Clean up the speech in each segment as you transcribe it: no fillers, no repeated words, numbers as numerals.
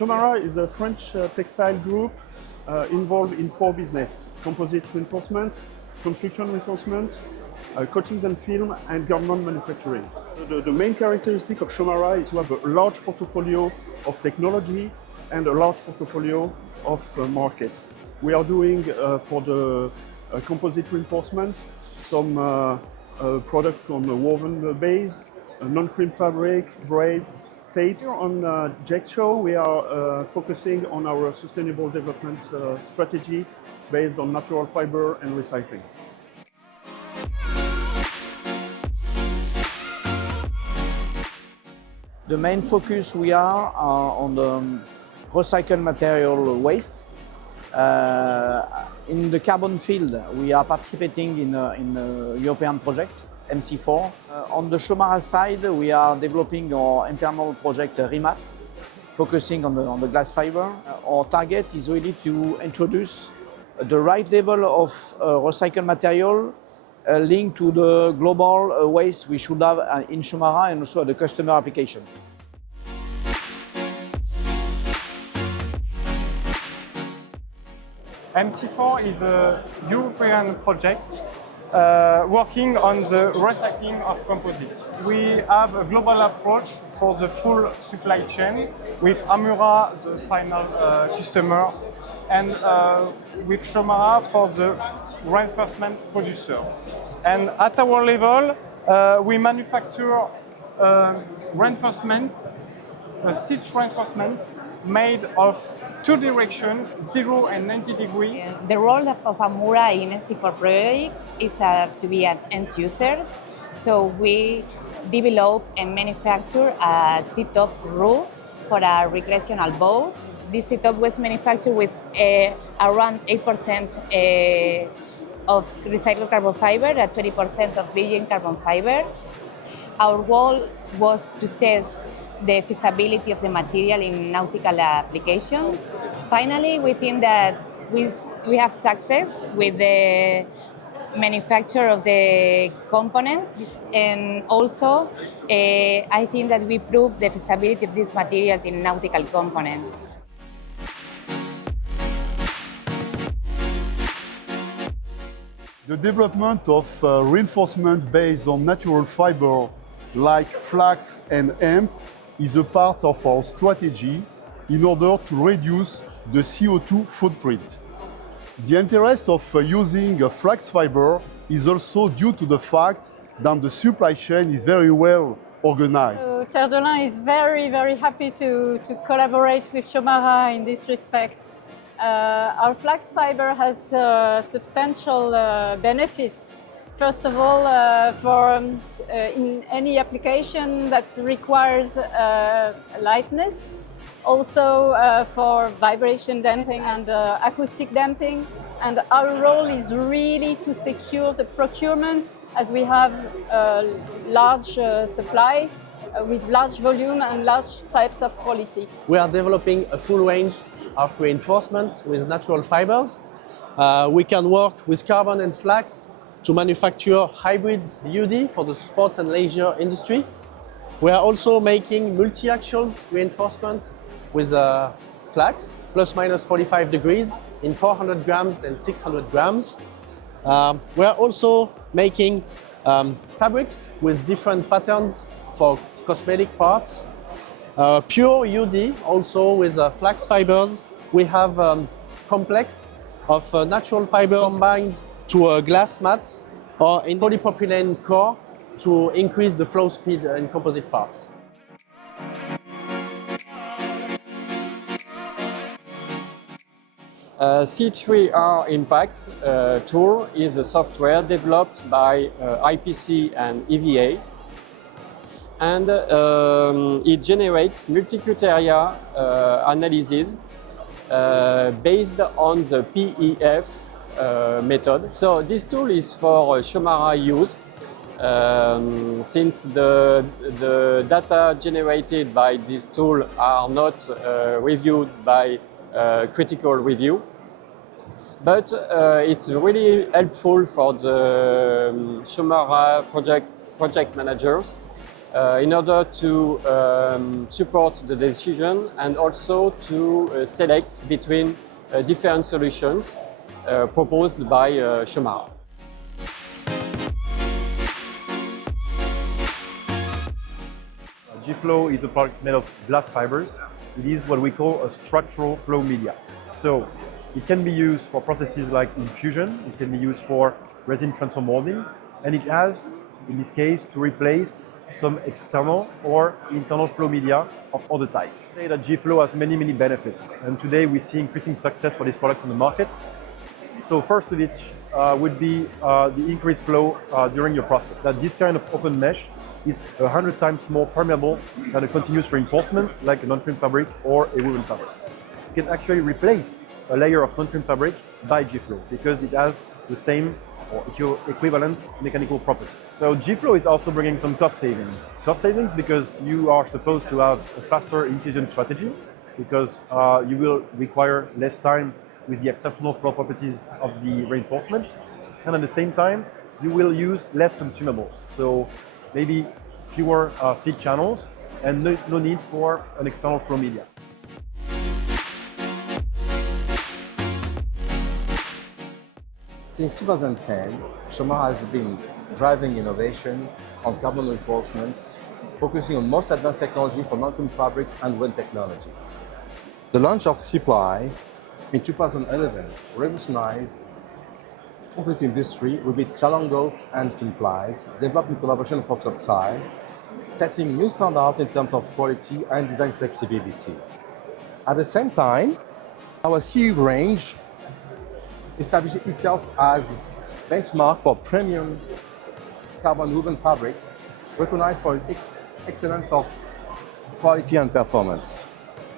Chomara is a French textile group involved in 4 businesses: composite reinforcement, construction reinforcement, coatings and film, and garment manufacturing. The main characteristic of Chomara is to have a large portfolio of technology and a large portfolio of market. We are doing for the composite reinforcement some products from woven base, non-crimp fabric, braid, tape. Here on JEC show, we are focusing on our sustainable development strategy based on natural fiber and recycling. The main focus we are on the recycled material waste. In the carbon field, we are participating in a European project, MC4. On the Chomara side, we are developing our internal project REMAT, focusing on the glass fiber. Our target is really to introduce the right level of recycled material linked to the global waste we should have in Chomara and also the customer application. MC4 is a European project working on the recycling of composites. We have a global approach for the full supply chain with Amura, the final customer, and with Chomara for the reinforcement producers. And at our level, we manufacture reinforcement, stitch reinforcement, made of 2 directions, 0 and 90 degrees. The role of Amura in MC4 project is to be an end users. So we develop and manufacture a T-top roof for a recreational boat. This T-top was manufactured with around 8% of recycled carbon fiber and 20% of virgin carbon fiber. Our goal was to test the feasibility of the material in nautical applications. Finally, we think that we have success with the manufacture of the component, and also I think that we proved the feasibility of this material in nautical components. The development of reinforcement based on natural fiber like flax and hemp is a part of our strategy in order to reduce the CO2 footprint. The interest of using flax fiber is also due to the fact that the supply chain is very well organized. Terre de Lin is very happy to collaborate with Chomara in this respect. Our flax fiber has substantial benefits. First of all, in any application that requires lightness, also for vibration damping and acoustic damping. And our role is really to secure the procurement, as we have large supply with large volume and large types of quality. We are developing a full range of reinforcements with natural fibers. We can work with carbon and flax to manufacture hybrid UD for the sports and leisure industry. We are also making multi-axials reinforcement with flax, plus minus 45 degrees, in 400 grams and 600 grams. We are also making fabrics with different patterns for cosmetic parts. Pure UD, also with flax fibers. We have complex of natural fibers combined to a glass mat or in polypropylene core to increase the flow speed in composite parts. C3R Impact tool is a software developed by IPC and EVA, and it generates multi-criteria analysis based on the PEF method. So this tool is for Chomara use, since the data generated by this tool are not reviewed by critical review. But it's really helpful for the Chomara project managers in order to support the decision and also to select between different solutions proposed by Shomara. G-Flow is a product made of glass fibers. It is what we call a structural flow media. So it can be used for processes like infusion, it can be used for resin transfer molding, and it has, in this case, to replace some external or internal flow media of other types. Say that G-Flow has many benefits, and today we see increasing success for this product on the market. So first of which would be the increased flow during your process. That this kind of open mesh is 100 times more permeable than a continuous reinforcement like a non-trim fabric or a woven fabric. You can actually replace a layer of non-trim fabric by G-Flow because it has the same or equivalent mechanical properties. So G-Flow is also bringing some cost savings. Cost savings because you are supposed to have a faster infusion strategy because you will require less time with the exceptional flow properties of the reinforcements, and at the same time you will use less consumables. So maybe fewer feed channels and no need for an external flow media. Since 2010, Shomara has been driving innovation on carbon reinforcements, focusing on most advanced technology for non-trim fabrics and woven technologies. The launch of Supply in 2011 revolutionized the composite industry with its challenges and film plies, developed in collaboration with Professor Tsai, setting new standards in terms of quality and design flexibility. At the same time, our CU range established itself as benchmark for premium carbon woven fabrics, recognized for its excellence of quality and performance.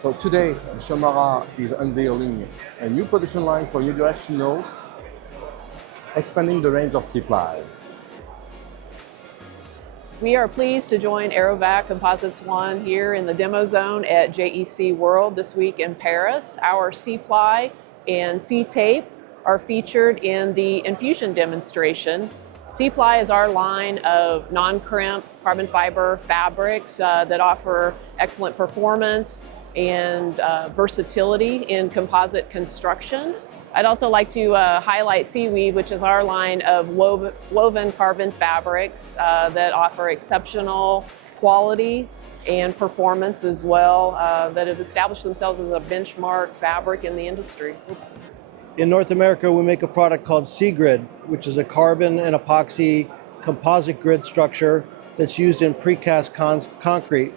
So today, Shomara is unveiling a new production line for unidirectionals, expanding the range of Supply. We are pleased to join Aerovac Composites One here in the demo zone at JEC World this week in Paris. Our C-Ply and C-Tape are featured in the infusion demonstration. C-Ply is our line of non-crimp carbon fiber fabrics that offer excellent performance and versatility in composite construction. I'd also like to highlight C-Weave, which is our line of woven carbon fabrics that offer exceptional quality and performance as well, that have established themselves as a benchmark fabric in the industry. In North America, we make a product called C-Grid, which is a carbon and epoxy composite grid structure that's used in precast concrete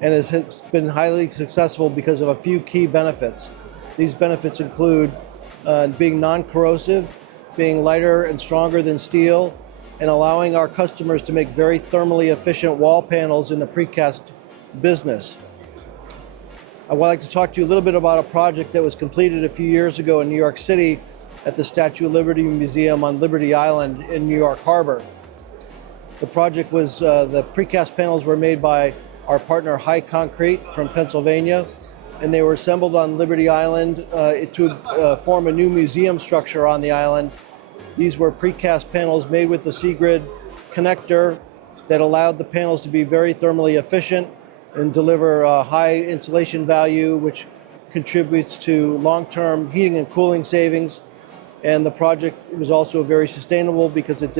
and has been highly successful because of a few key benefits. These benefits include being non-corrosive, being lighter and stronger than steel, and allowing our customers to make very thermally efficient wall panels in the precast business. I would like to talk to you a little bit about a project that was completed a few years ago in New York City at the Statue of Liberty Museum on Liberty Island in New York Harbor. The project was, the precast panels were made by our partner High Concrete from Pennsylvania, and they were assembled on Liberty Island to form a new museum structure on the island. These were precast panels made with the C-Grid connector that allowed the panels to be very thermally efficient and deliver high insulation value, which contributes to long-term heating and cooling savings. And the project was also very sustainable because it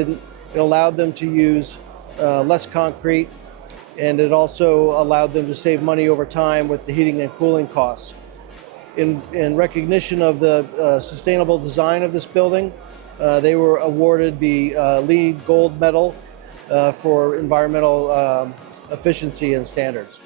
allowed them to use less concrete, and it also allowed them to save money over time with the heating and cooling costs. In recognition of the sustainable design of this building, they were awarded the LEED Gold Medal for environmental efficiency and standards.